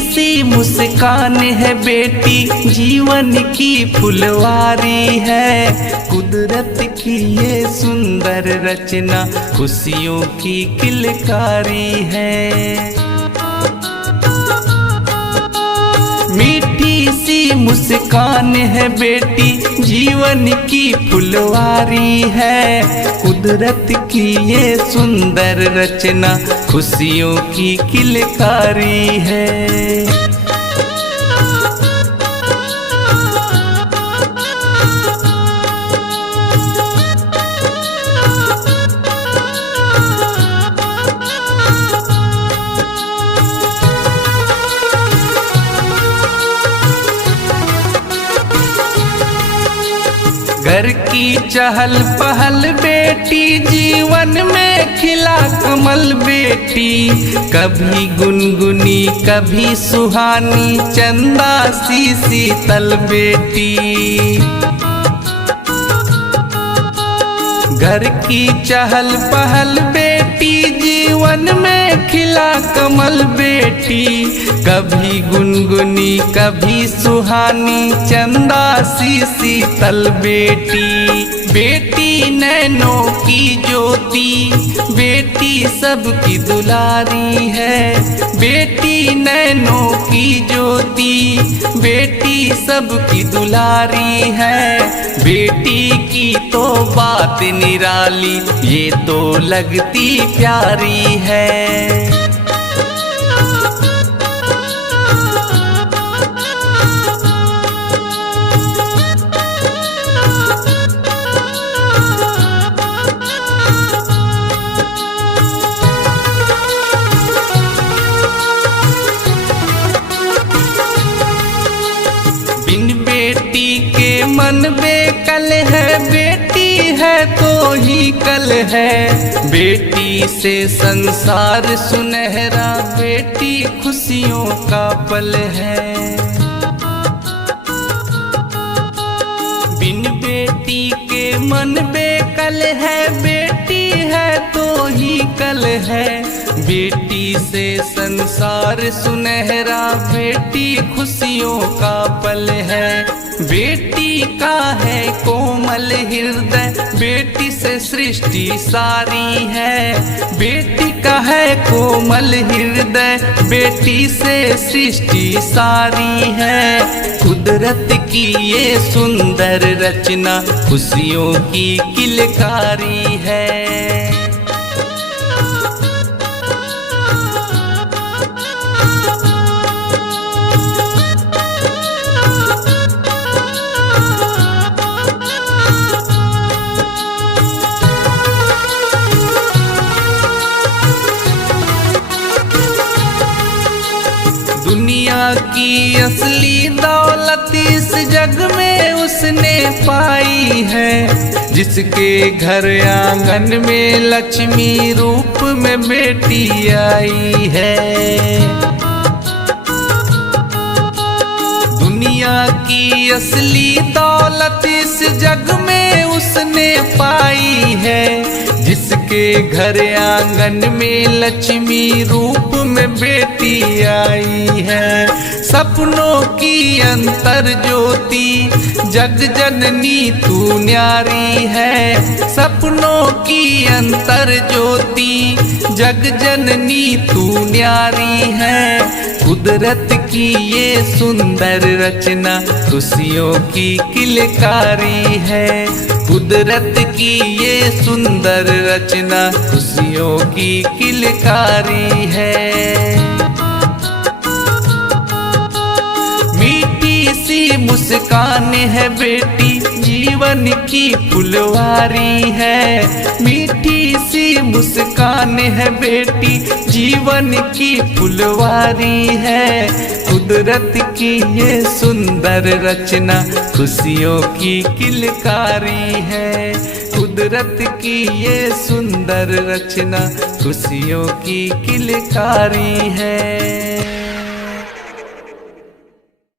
सी मुस्कान है बेटी, जीवन की फुलवारी है। कुदरत की ये सुंदर रचना, खुशियों की किलकारी है। मीठी सी मुस्कान है बेटी, जीवन की फुलवारी है। कुदरत की ये सुंदर रचना, खुशियों की किलकारी है। घर की चहल पहल बेटी, जीवन में खिला कमल बेटी। कभी गुनगुनी कभी सुहानी, चंदा सी शीतल बेटी। घर की चहल पहल बेटी, जीवन में खिला कमल बेटी। कभी गुनगुनी कभी सुहानी, चंदा सी शीतल बेटी। बेटी नैनों की ज्योति, बेटी सबकी दुलारी है। बेटी नैनों की ज्योति, बेटी सबकी दुलारी है। बेटी की तो बात निराली, ये तो लगती प्यारी है। बेटी के मन बेकल है, बेटी है तो ही कल है। बेटी से संसार सुनहरा, बेटी खुशियों का पल है। बिन बेटी के मन बेकल है, बेटी है तो ही कल है। बेटी से संसार सुनहरा, बेटी खुशियों का पल है। बेटी का है कोमल हृदय, बेटी से सृष्टि सारी है। बेटी का है कोमल हृदय, बेटी से सृष्टि सारी है। कुदरत की ये सुंदर रचना, खुशियों की किलकारी है। दुनिया की असली दौलत इस जग में उसने पाई है। जिसके घर आंगन में लक्ष्मी रूप में बेटी आई है। दुनिया की असली दौलत इस जग में उसने पाई है। जिसके घर आंगन में लक्ष्मी रूप में बेटी आई है। सपनों की अंतर ज्योति, जग जननी तू न्यारी है। सपनों की अंतर ज्योति, जग जननी तू न्यारी है। कुदरत की ये सुंदर रचना, खुशियों की किलकारी है। कुदरत की ये सुंदर रचना, खुशियों की किलकारी है। मीठी सी मुस्कान है बेटी, जीवन की फुलवारी है। मीठी सी मुस्कान है बेटी, जीवन की फुलवारी है। कुदरत की ये सुंदर रचना, खुशियों की किलकारी है। कुदरत की ये सुंदर रचना, खुशियों की किलकारी है।